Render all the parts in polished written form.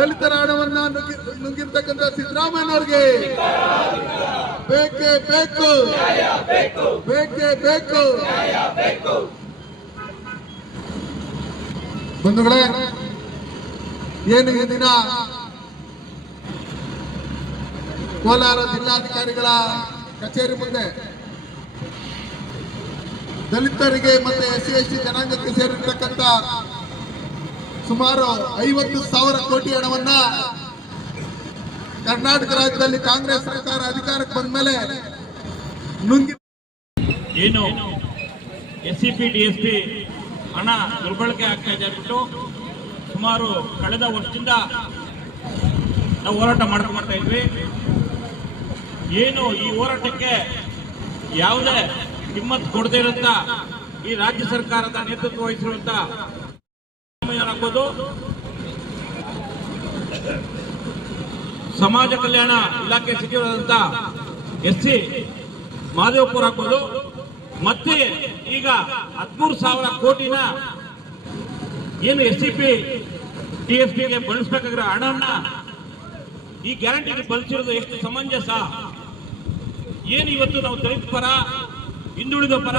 ದಲಿತರ ಹಣವನ್ನ ನುಂಗಿರ್ತಕ್ಕಂಥ ಸಿದ್ದರಾಮಯ್ಯನವ್ರಿಗೆ ಬೇಕೇ ಬೇಕು, ಬೇಕೇ ಬೇಕು. ಬಂಧುಗಳೇ, ಏನು ಈ ದಿನ ಕೋಲಾರ ಜಿಲ್ಲಾಧಿಕಾರಿಗಳ ಕಚೇರಿ ಮುಂದೆ ದಲಿತರಿಗೆ ಮತ್ತೆ SC/ST ಜನಾಂಗಕ್ಕೆ ಸೇರಿರ್ತಕ್ಕಂಥ ಸುಮಾರು 50,000 ಕೋಟಿ ಹಣವನ್ನ ಕರ್ನಾಟಕ ರಾಜ್ಯದಲ್ಲಿ ಕಾಂಗ್ರೆಸ್ ಸರ್ಕಾರ ಅಧಿಕಾರಕ್ಕೆ ಬಂದ ಮೇಲೆ ನುಂಗಿ ಏನು SCP DSP ಹಣ ದುರ್ಬಳಕೆ ಆಗ್ತಾ ಇದೆ ಅಂದ್ಬಿಟ್ಟು ಸುಮಾರು ಕಳೆದ ವರ್ಷದಿಂದ ನಾವು ಹೋರಾಟ ಮಾಡ್ತಾ ಇದ್ವಿ. ಏನು ಈ ಹೋರಾಟಕ್ಕೆ ಯಾವುದೇ ಕಿಮ್ಮತ್ ಕೊಡದೇ ಇರುವಂತ ಈ ರಾಜ್ಯ ಸರ್ಕಾರದ ನೇತೃತ್ವ ವಹಿಸಿರುವಂತ ಆಗ್ಬೋದು, ಸಮಾಜ ಕಲ್ಯಾಣ ಇಲಾಖೆ ಸಚಿವರಾದಂತ SC ಮಹದೇವಪುರ ಆಗ್ಬೋದು, ಮತ್ತೆ ಈಗ 13,000 ಕೋಟಿನ ಏನು SCP DSPಗೆ ಬಳಸಬೇಕಾಗಿರೋ ಹಣವನ್ನ ಈ ಗ್ಯಾರಂಟಿಗೆ ಬಳಸಿರೋದು ಎಷ್ಟು ಸಮಂಜಸ? ಏನು ಇವತ್ತು ನಾವು ದಲಿತ ಪರ, ಹಿಂದುಳಿದ ಪರ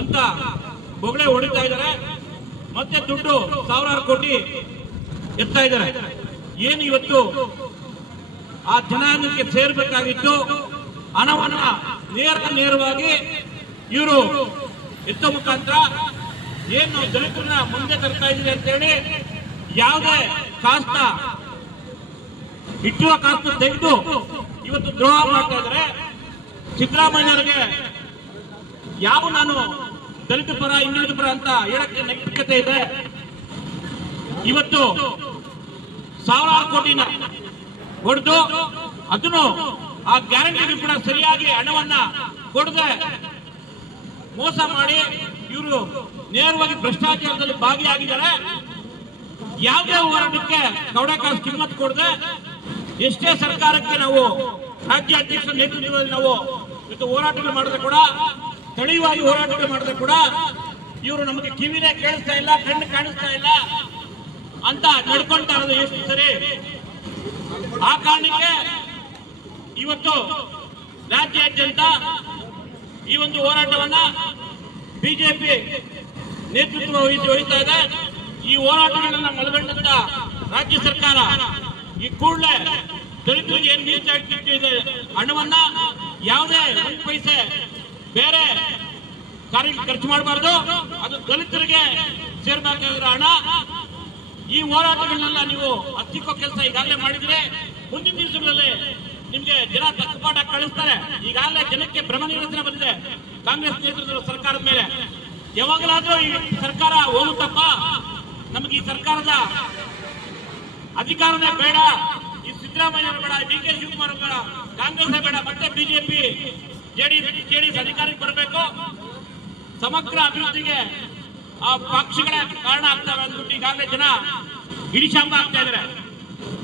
ಅಂತ ಬೊಗಳೆ ಹೊಡಿತಾ ಇದ್ದಾರೆ, ಮತ್ತೆ ದುಡ್ಡು 1,000 ಕೋಟಿ ಎತ್ತಾ ಇದ್ದಾರೆ. ಏನು ಇವತ್ತು ಆ ಜನಾಂಗಕ್ಕೆ ಸೇರ್ಬೇಕಾಗಿತ್ತು ಹಣವನ್ನ ನೇರವಾಗಿ ಇವರು ಎತ್ತೋ ಮುಖಾಂತರ ಏನು ದಲಿತರನ್ನ ಮುಂದೆ ತರ್ತಾ ಇದ್ದೀವಿ ಅಂತ ಹೇಳಿ ಯಾವುದೇ ಕಾಸ್ತ ಇಟ್ಟಿರುವ ಕಾಸ್ತ ತೆಗೆದು ಇವತ್ತು ದ್ರೋಹ ಮಾಡ್ತಾ ಇದ್ದಾರೆ. ಸಿದ್ದರಾಮಯ್ಯರಿಗೆ ನಾನು ದಲಿತ ಪರ, ಹಿಂದುಳಿದ ಪರ ಅಂತ ಹೇಳಕ್ಕೆ ನೈತಿಕತೆ ಇದೆ? ಇವತ್ತು 1,000 ಕೋಟಿನ ಹೊಡೆದು ಅದನ್ನು ಆ ಗ್ಯಾರಂಟಿಗೂ ಕೂಡ ಸರಿಯಾಗಿ ಹಣವನ್ನ ಕೊಡದೆ ಮೋಸ ಮಾಡಿ ಇವರು ನೇರವಾಗಿ ಭ್ರಷ್ಟಾಚಾರದಲ್ಲಿ ಭಾಗಿಯಾಗಿದ್ದಾರೆ. ಯಾವುದೇ ಹೋರಾಟಕ್ಕೆ ಕವಡೆಕಾಸು ಕಿಮ್ಮತ್ ಕೊಡದೆ ಎಷ್ಟೇ ಸರ್ಕಾರಕ್ಕೆ ನಾವು ರಾಜ್ಯ ಅಧ್ಯಕ್ಷರ ನೇತೃತ್ವದಲ್ಲಿ ನಾವು ಇವತ್ತು ಹೋರಾಟಗಳು ಮಾಡಿದ್ರೆ ಕೂಡ, ತಡೀವಾಗಿ ಹೋರಾಟಗಳು ಮಾಡಿದ್ರೆ ಕೂಡ ಇವರು ನಮಗೆ ಕಿವಿನೇ ಕೇಳಿಸ್ತಾ ಇಲ್ಲ, ಕಣ್ಣು ಕಾಣಿಸ್ತಾ ಇಲ್ಲ ಅಂತ ನಡ್ಕೊಳ್ತಾ ಇರೋದು ಎಷ್ಟು ಸರಿ? ಆ ಕಾರಣಕ್ಕೆ ಇವತ್ತು ರಾಜ್ಯಾದ್ಯಂತ ಈ ಒಂದು ಹೋರಾಟವನ್ನ ಬಿಜೆಪಿ ನೇತೃತ್ವ ವಹಿಸ್ತಾ ಇದೆ. ಈ ಹೋರಾಟಗಳನ್ನ ಮನಗಂಡಂತ ರಾಜ್ಯ ಸರ್ಕಾರ ಈ ಕೂಡಲೇ ದಲಿತರಿಗೆ ಏನು ಮೀಸಲಾಗಿಟ್ಟಿದೆ ಹಣವನ್ನ ಯಾವುದೇ 1 ಪೈಸೆ ಬೇರೆ ಕಾರ್ಯಕ್ಕೆ ಖರ್ಚು ಮಾಡಬಾರ್ದು, ಅದು ದಲಿತರಿಗೆ ಸೇರ್ಬೇಕಾಗಿರೋ ಹಣ. ಈ ಹೋರಾಟಗಳನ್ನೆಲ್ಲ ನೀವು ಹತ್ತಿಕ್ಕೋ ಕೆಲಸ ಈಗಾಗಲೇ ಮಾಡಿದ್ರೆ ಮುಂದಿನ ದಿವಸಗಳಲ್ಲಿ ನಿಮ್ಗೆ ಜನ ತಕ್ಕಪಾಠ ಕಳಿಸ್ತಾರೆ. ಈಗಾಗಲೇ ಜನಕ್ಕೆ ಭ್ರಮ ನಿರಸನ ಬಂದಿದೆ ಕಾಂಗ್ರೆಸ್ ನೇತೃತ್ವದ ಸರ್ಕಾರದ ಮೇಲೆ. ಯಾವಾಗಲಾದ್ರೂ ಈ ಸರ್ಕಾರ ಹೋಗುತ್ತಪ್ಪ, ನಮಗೆ ಈ ಸರ್ಕಾರದ ಅಧಿಕಾರನೇ ಬೇಡ, ಈ ಸಿದ್ದರಾಮಯ್ಯ ಬೇಡ, DK ಶಿವಕುಮಾರ್ ಬೇಡ, ಕಾಂಗ್ರೆಸ್ ಬೇಡ, ಮತ್ತೆ ಬಿಜೆಪಿ ಜೆಡಿಎಸ್ ಅಧಿಕಾರಕ್ಕೆ ಬರಬೇಕು, ಸಮಗ್ರ ಅಭಿವೃದ್ಧಿಗೆ ಆ ಪಕ್ಷಗಳೇ ಕಾರಣ ಆಗ್ತವೆ ಅಂದ್ಬಿಟ್ಟು ಈಗಾಗಲೇ ಜನ ಹಿಡಿಶಾಂಬ ಆಗ್ತಾ ಇದ್ದಾರೆ.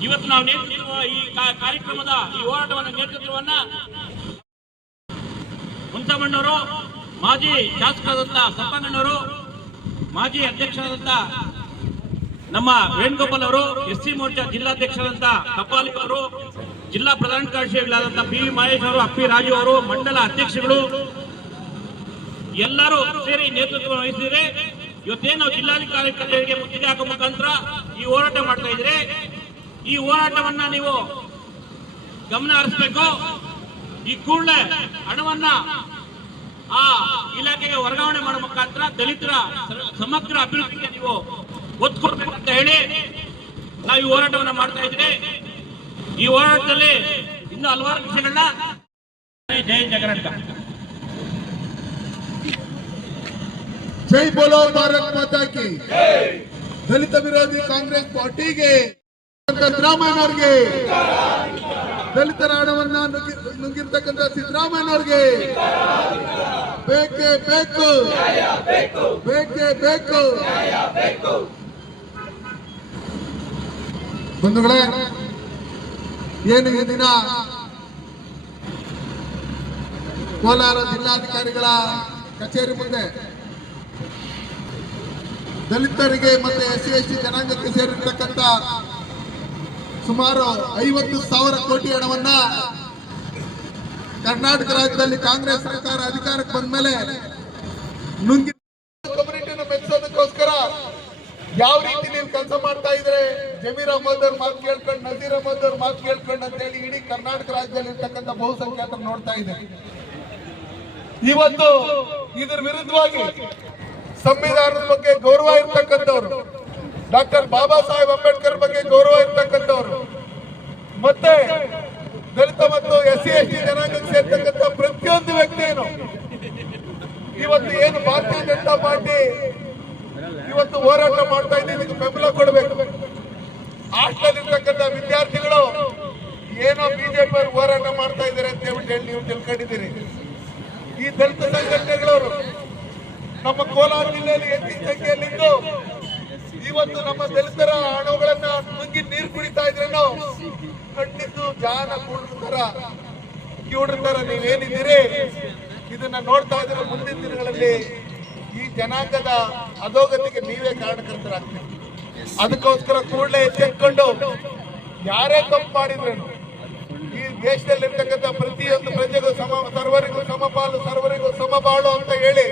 ಇವತ್ತು ನಾವು ನೇತೃತ್ವ ಈ ಕಾರ್ಯಕ್ರಮದ ಈ ಹೋರಾಟವನ್ನ ನೇತೃತ್ವವನ್ನ ಹುಂಚಮಣ್ಣವರು, ಮಾಜಿ ಶಾಸಕರಾದಂತ ಸಂಪನ್ನಣ್ಣವರು, ಮಾಜಿ ಅಧ್ಯಕ್ಷರಾದಂತ ನಮ್ಮ ವೇಣುಗೋಪಾಲ್ ಅವರು, SC ಮೋರ್ಚಾ ಜಿಲ್ಲಾಧ್ಯಕ್ಷರಾದಂತ ಕಪಾಲಿ ಅವರು, ಜಿಲ್ಲಾ ಪ್ರಧಾನ ಕಾರ್ಯದರ್ಶಿಗಳಾದಂತ PV ಮಹೇಶ್ ಅವರು, ಅಪ್ಪಿ ರಾಜು ಅವರು, ಮಂಡಲ ಅಧ್ಯಕ್ಷಗಳು ಎಲ್ಲರೂ ಸೇರಿ ನೇತೃತ್ವ ವಹಿಸಿದರೆ ಇವತ್ತೇನು ಜಿಲ್ಲಾಧಿಕಾರಿ ಕಚೇರಿಗೆ ಮುತ್ತಿಗೆ ಹಾಕುವ ಮುಖಾಂತರ ಈ ಹೋರಾಟ ಮಾಡ್ತಾ ಇದ್ರೆ, ಈ ಹೋರಾಟವನ್ನ ನೀವು ಗಮನ ಹರಿಸಬೇಕು. ಈ ಕೂಡಲೇ ಹಣವನ್ನ ಆ ಇಲಾಖೆಗೆ ವರ್ಗಾವಣೆ ಮಾಡುವ ಮುಖಾಂತರ ದಲಿತರ ಸಮಗ್ರ ಅಭಿವೃದ್ಧಿಗೆ ನೀವು ಒತ್ತು ಕೊಡಬೇಕು ಅಂತ ಹೇಳಿ ನಾವು ಈ ಹೋರಾಟವನ್ನ ಮಾಡ್ತಾ ಇದ್ರೆ, ಈ ಹೋರಾಟದಲ್ಲಿ ಇನ್ನೂ ಹಲವಾರು ವಿಷಯಗಳನ್ನ ಜೈ ಜಗರಂತ. ಜೈ ಬೋಲೋ ಭಾರತ್ ಮಾತಾ ಕಿ. ದಲಿತ ವಿರೋಧಿ ಕಾಂಗ್ರೆಸ್ ಪಾರ್ಟಿಗೆ, ಸಿದ್ದರಾಮಯ್ಯನವ್ರಿಗೆ, ದಲಿತರ ಹಣವನ್ನ ನುಂಗಿರ್ತಕ್ಕಂಥ ಸಿದ್ದರಾಮಯ್ಯನವ್ರಿಗೆ ಬೇಕೇ ಬೇಕು, ಬೇಕೇ ಬೇಕು. ಬಂಧುಗಳೇ, ಏನು ಈ ದಿನ ಕೋಲಾರ ಜಿಲ್ಲಾಧಿಕಾರಿಗಳ ಕಚೇರಿ ಮುಂದೆ ದಲಿತರಿಗೆ ಮತ್ತೆ SC/ST ಜನಾಂಗಕ್ಕೆ ಸೇರಿರ್ತಕ್ಕಂಥ ಸುಮಾರು 50,000 ಕೋಟಿ ಹಣವನ್ನ ಕರ್ನಾಟಕ ರಾಜ್ಯದಲ್ಲಿ ಕಾಂಗ್ರೆಸ್ ಸರ್ಕಾರ ಅಧಿಕಾರಕ್ಕೆ ಬಂದ ಮೇಲೆ ನುಂಗಿ ಕಮ್ಯುನಿಟಿನ ಮೆಚ್ಚೋದಕ್ಕೋಸ್ಕರ ಯಾವ ರೀತಿ ನೀವು ಕೆಲಸ ಮಾಡ್ತಾ ಇದ್ರೆ ಜಮೀರ್ ಅಹಮದ್ ಅವ್ರ ಮಾತು ಕೇಳ್ಕೊಂಡು, ನಜೀರ್ ಅಹಮದ್ ಅವ್ರ ಮಾತು ಕೇಳ್ಕೊಂಡು ಅಂತ ಹೇಳಿ ಇಡೀ ಕರ್ನಾಟಕ ರಾಜ್ಯದಲ್ಲಿ ಇರ್ತಕ್ಕಂಥ ಬಹುಸಂಖ್ಯಾತರು ನೋಡ್ತಾ ಇದ್ದಾರೆ. ಇವತ್ತು ಇದರ ವಿರುದ್ಧವಾಗಿ ಸಂವಿಧಾನದ ಬಗ್ಗೆ ಗೌರವ ಇರ್ತಕ್ಕಂಥವ್ರು, ಡಾಕ್ಟರ್ ಬಾಬಾ ಸಾಹೇಬ್ ಅಂಬೇಡ್ಕರ್ ಬಗ್ಗೆ ಗೌರವ ಇರ್ತಕ್ಕಂಥವ್ರು, ಮತ್ತೆ ದಲಿತ ಮತ್ತು SC ST ಜನಾಂಗಕ್ಕೆ ಸೇರ್ತಕ್ಕಂಥ ಪ್ರತಿಯೊಂದು ವ್ಯಕ್ತಿಯನ್ನು ಇವತ್ತು ಏನು ಭಾರತೀಯ ಜನತಾ ಪಾರ್ಟಿ ಇವತ್ತು ಹೋರಾಟ ಮಾಡ್ತಾ ಇದೆ, ಇದಕ್ಕೆ ಬೆಂಬಲ ಕೊಡಬೇಕು. ಹಾಸ್ಟೆಲ್ ಇರ್ತಕ್ಕಂಥ ವಿದ್ಯಾರ್ಥಿಗಳು ಏನೋ ಬಿಜೆಪಿ ಅವರು ಹೋರಾಟ ಮಾಡ್ತಾ ಇದ್ದಾರೆ ಅಂತ ಹೇಳಿ ನೀವು ತಿಳ್ಕೊಂಡಿದ್ದೀರಿ. ಈ ದಲಿತ ಸಂಘಟನೆಗಳವರು ನಮ್ಮ ಕೋಲಾರ ಜಿಲ್ಲೆಯಲ್ಲಿ ಹೆಚ್ಚಿನ ಸಂಖ್ಯೆಯಲ್ಲಿದ್ದು ಇವತ್ತು ನಮ್ಮ ದಲಿತರ ಹಣಗಳನ್ನ ನುಂಗಿ ನೀರು ಕುಡಿತಾ ಇದ್ರೇನು ಕಣ್ಣಿದ್ದು ಜಾನ ಕಿವುಡ್ರ ನೀವೇನಿದ್ದೀರಿ ಇದನ್ನ ನೋಡ್ತಾ ಇದ್ರೆ ಮುಂದಿನ ದಿನಗಳಲ್ಲಿ ಈ ಜನಾಂಗದ ಅಧೋಗತಿಗೆ ನೀವೇ ಕಾರಣಕರ್ತರಾಗ್ತೀರಿ. ಅದಕ್ಕೋಸ್ಕರ ಕೂಡಲೇ ಎಚ್ಚೆತ್ಕೊಂಡು ಯಾರೇ ತಪ್ಪು ಮಾಡಿದ್ರೇನು ಈ ದೇಶದಲ್ಲಿರ್ತಕ್ಕಂಥ ಪ್ರತಿಯೊಂದು ಪ್ರಜೆಗೂ ಸರ್ವರಿಗೂ ಸಮಪಾಲು, ಸರ್ವರಿಗೂ ಸಮಬಾಳು ಅಂತ ಹೇಳಿ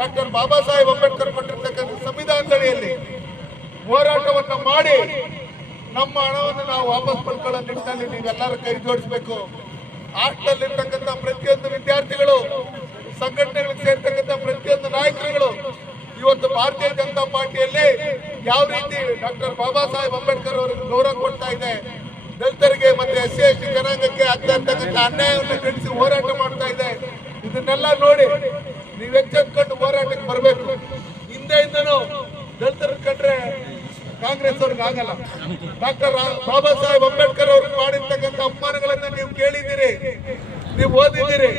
ಡಾಕ್ಟರ್ ಬಾಬಾ ಸಾಹೇಬ್ ಅಂಬೇಡ್ಕರ್ ಕೊಟ್ಟಿರ್ತಕ್ಕಂಥ ಸಂವಿಧಾನದಡಿಯಲ್ಲಿ ಹೋರಾಟವನ್ನ ಮಾಡಿ ನಮ್ಮ ಹಣವನ್ನು ನಾವು ವಾಪಸ್ ಪಡ್ಕೊಳ್ಳೋ ನಿಟ್ಟಿನಲ್ಲಿ ನೀವೆಲ್ಲರೂ ಕೈ ಜೋಡಿಸಬೇಕು. ಹಾಸ್ಟೆಲ್ ಇರ್ತಕ್ಕಂಥ ಪ್ರತಿಯೊಂದು ವಿದ್ಯಾರ್ಥಿಗಳು, ಸಂಘಟನೆಗಳಿಗೆ ಸೇರ್ತಕ್ಕಂಥ ಪ್ರತಿಯೊಂದು ನಾಯಕರುಗಳು ಇವತ್ತು ಭಾರತೀಯ ಜನತಾ ಪಾರ್ಟಿಯಲ್ಲಿ ಯಾವ ರೀತಿ ಡಾಕ್ಟರ್ ಬಾಬಾ ಸಾಹೇಬ್ ಅಂಬೇಡ್ಕರ್ ಅವರಿಗೆ ಗೌರವ ಕೊಡ್ತಾ ಇದೆ, ದಲಿತರಿಗೆ ಮತ್ತೆ SC ST ಜನಾಂಗಕ್ಕೆ ಆಗ್ತಾ ಇರ್ತಕ್ಕಂಥ ಅನ್ಯಾಯವನ್ನು ಖಂಡಿಸಿ ಹೋರಾಟ ಮಾಡ್ತಾ ಇದೆ, ಇದನ್ನೆಲ್ಲ ನೋಡಿ ನೀವು ಎಚ್ಚೆತ್ಕೊಂಡು ಹೋರಾಟಕ್ಕೆ ಬರಬೇಕು. ಹಿಂದೆಯಿಂದನೂ ದಲಿತರ ಕಂಡ್ರೆ ಕಾಂಗ್ರೆಸ್ ಅವ್ರಿಗೆ ಆಗಲ್ಲ. ಡಾಕ್ಟರ್ ಬಾಬಾ ಸಾಹೇಬ್ ಅಂಬೇಡ್ಕರ್ ಅವ್ರಿಗೆ ಮಾಡಿರ್ತಕ್ಕಂಥ ಅಪಮಾನಗಳನ್ನ ನೀವು ಕೇಳಿದ್ದೀರಿ, ನೀವು ಓದಿದ್ದೀರಿ.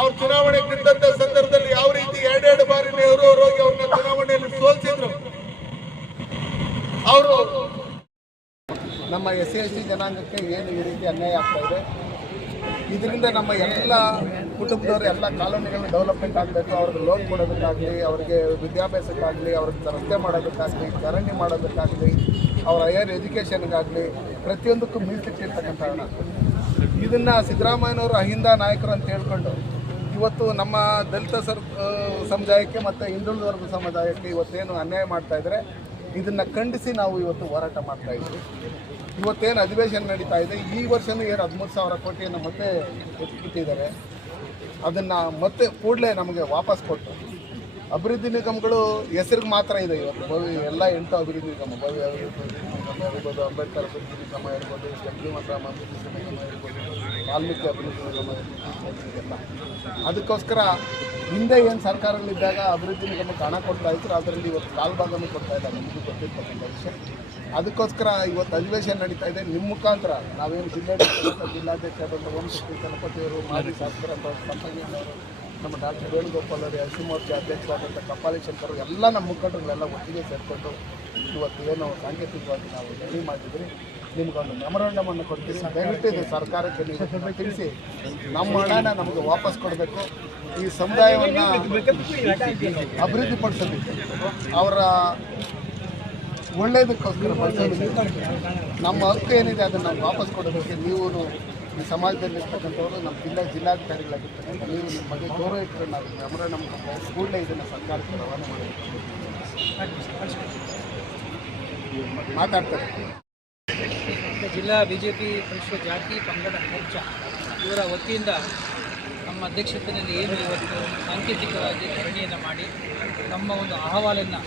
ಅವ್ರು ಚುನಾವಣೆಗೆ ನಿಂತ ಸಂದರ್ಭದಲ್ಲಿ ಯಾವ ರೀತಿ ಎರಡೆರಡು ಬಾರಿ ನೆಹರು ಅವರು ಹೋಗಿ ಅವ್ರನ್ನ ಚುನಾವಣೆಯಲ್ಲಿ ಸೋಲಿಸಿದ್ರು. ಅವರು ನಮ್ಮ SC ST ಜನಾಂಗಕ್ಕೆ ಏನು ಈ ರೀತಿ ಅನ್ಯಾಯ ಆಗ್ತಾ ಇದೆ, ಇದರಿಂದ ನಮ್ಮ ಎಲ್ಲ ಕುಟುಂಬದವರು ಎಲ್ಲ ಕಾಲೋನಿಗಳು ಡೆವಲಪ್ಮೆಂಟ್ ಆಗಬೇಕು. ಅವ್ರಿಗೆ ಲೋನ್ ಕೊಡೋದಕ್ಕಾಗಲಿ, ಅವರಿಗೆ ವಿದ್ಯಾಭ್ಯಾಸಕ್ಕಾಗಲಿ, ಅವ್ರಿಗೆ ರಸ್ತೆ ಮಾಡೋದಕ್ಕಾಗಲಿ, ಚರಂಡಿ ಮಾಡೋದಕ್ಕಾಗಲಿ, ಅವ್ರ ಹೈಯರ್ ಎಜುಕೇಷನ್ಗಾಗಲಿ ಪ್ರತಿಯೊಂದಕ್ಕೂ ಮೀಸಲಿಟ್ಟಿರ್ತಕ್ಕಂಥ ಹಣ. ಇದನ್ನು ಸಿದ್ದರಾಮಯ್ಯನವರು ಅಹಿಂದ ನಾಯಕರು ಅಂತ ಹೇಳ್ಕೊಂಡು ಇವತ್ತು ನಮ್ಮ ದಲಿತ ಸಮುದಾಯಕ್ಕೆ ಮತ್ತು ಹಿಂದುಳಿದ ವರ್ಗ ಸಮುದಾಯಕ್ಕೆ ಇವತ್ತೇನು ಅನ್ಯಾಯ ಮಾಡ್ತಾ ಇದ್ದಾರೆ, ಇದನ್ನು ಖಂಡಿಸಿ ನಾವು ಇವತ್ತು ಹೋರಾಟ ಮಾಡ್ತಾ ಇದ್ದೀವಿ. ಇವತ್ತೇನು ಅಧಿವೇಶನ ನಡೀತಾ ಇದೆ, ಈ ವರ್ಷವೂ ಏನು 13,000 ಕೋಟಿಯನ್ನು ಮತ್ತೆ ಎತ್ತಿಟ್ಟಿದ್ದಾರೆ. ಅದನ್ನು ಮತ್ತೆ ಕೂಡಲೇ ನಮಗೆ ವಾಪಸ್ ಕೊಟ್ಟು ಅಭಿವೃದ್ಧಿ ನಿಗಮಗಳು ಹೆಸರಿಗೆ ಮಾತ್ರ ಇದೆ. ಇವತ್ತು ಎಲ್ಲ 8 ಅಭಿವೃದ್ಧಿ ನಿಗಮ, ಭವ್ಯ ಅಭಿವೃದ್ಧಿ ನಿಗಮ ಇರ್ಬೋದು, ಅಂಬೇಡ್ಕರ್ ಅಭಿವೃದ್ಧಿ ನಿಗಮ ಇರ್ಬೋದು, ಜಗಜೀವನರಾಮ್ ಅಭಿವೃದ್ಧಿ ನಿಗಮ ಇರ್ಬೋದು, ವಾಲ್ಮೀಕಿ ಅಭಿವೃದ್ಧಿ ನಿಗಮ ಎಲ್ಲ. ಅದಕ್ಕೋಸ್ಕರ ಹಿಂದೆ ಏನು ಸರ್ಕಾರಗಳಿದ್ದಾಗ ಅಭಿವೃದ್ಧಿ ನಿಗಮಕ್ಕೆ ಹಣ ಕೊಡ್ತಾ ಇದ್ರು, ಅದರಲ್ಲಿ ಇವತ್ತು ಕಾಲ್ಭಾಗನೂ ಕೊಡ್ತಾ ಇಲ್ಲ, ನಿಮಗೂ ಗೊತ್ತಿರ್ತಕ್ಕಂಥ ವಿಷಯ. ಅದಕ್ಕೋಸ್ಕರ ಇವತ್ತು ಅಧಿವೇಶನ ನಡೀತಾ ಇದೆ. ನಿಮ್ಮ ಮುಖಾಂತರ ನಾವೇನು ಜಿಲ್ಲಾಧ್ಯಕ್ಷ ಓಂಶಕ್ತಿ ಗಣಪತಿಯವರು, ಮಾಜಿ ಶಾಸಕರಂತ ಸಂಪಂಗಿಯವರು, ನಮ್ಮ ಡಾಕ್ಟರ್ ವೇಣುಗೋಪಾಲ್ ಅವರು, SC ಮೋರ್ಚಾ ಅಧ್ಯಕ್ಷರಾದಂಥ ಕಪಾಲಿ ಶಂಕರ್ ಎಲ್ಲ ನಮ್ಮ ಮುಖಂಡರುಗಳೆಲ್ಲ ಒಟ್ಟಿಗೆ ಸೇರಿಕೊಂಡು ಇವತ್ತು ಏನು ಸಾಂಕೇತಿಕವಾಗಿ ನಾವು ರೆಡಿ ಮಾಡಿದ್ರಿ, ನಿಮ್ಗೊಂದು ಮೆಮೊರಂಡಮನ್ನು ಕೊಡ್ತೀವಿ. ದಯವಿಟ್ಟು ಇದು ಸರ್ಕಾರಕ್ಕೆ ನೀವು ತಿಳಿಸಿ ನಮ್ಮ ಹಣನ ನಮಗೆ ವಾಪಸ್ ಕೊಡಬೇಕು. ಈ ಸಮುದಾಯವನ್ನು ಅಭಿವೃದ್ಧಿಪಡಿಸೋದಕ್ಕೆ, ಅವರ ಒಳ್ಳೆಯದಕ್ಕೋಸ್ಕರ ಬಳಸೋದಕ್ಕೆ, ನಮ್ಮ ಹಕ್ಕು ಏನಿದೆ ಅದನ್ನು ನಾವು ವಾಪಸ್ ಕೊಡೋದಕ್ಕೆ ನೀವು ಈ ಸಮಾಜದಲ್ಲಿ ಇರ್ತಕ್ಕಂಥವರು ನಮ್ಮ ಜಿಲ್ಲಾಧಿಕಾರಿಗಳಾಗಿರ್ತಾರೆ, ನೀವು ನಿಮ್ಮ ಬಗ್ಗೆ ಗೌರವ ಇಟ್ಟರೆ ನಾವು ಮೆಮೊರಂಡಮ್ ಕೂಡಲೇ ಇದನ್ನು ಸರ್ಕಾರಕ್ಕೆ ರವಾನೆ ಮಾಡಬೇಕು ಮಾತಾಡ್ತಾರೆ. ಜಿಲ್ಲಾ ಬಿಜೆಪಿ ಪರಿಷತ್ ಜಾತಿ ಪಂಗಡ ಮೋರ್ಚಾ ಇವರ ವತಿಯಿಂದ ನಮ್ಮ ಅಧ್ಯಕ್ಷತೆಯಲ್ಲಿ ಏನು ಇವತ್ತು ಸಾಂಕೇತಿಕವಾಗಿ ಧರಣಿಯನ್ನು ಮಾಡಿ ನಮ್ಮ ಒಂದು ಅಹವಾಲನ್ನು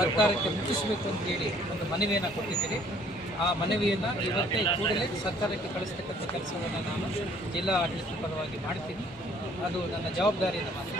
ಸರ್ಕಾರಕ್ಕೆ ಮುಟ್ಟಿಸಬೇಕು ಅಂತೇಳಿ ಒಂದು ಮನವಿಯನ್ನು ಕೊಟ್ಟಿದ್ದೀರಿ. ಆ ಮನವಿಯನ್ನು ಇವತ್ತೇ ಕೂಡಲೇ ಸರ್ಕಾರಕ್ಕೆ ಕಳಿಸ್ತಕ್ಕಂಥ ಕೆಲಸವನ್ನು ನಾನು ಜಿಲ್ಲಾ ಆಡಳಿತ ಪರವಾಗಿ ಮಾಡ್ತೀನಿ. ಅದು ನನ್ನ ಜವಾಬ್ದಾರಿಯನ್ನು ಮಾತ್ರ.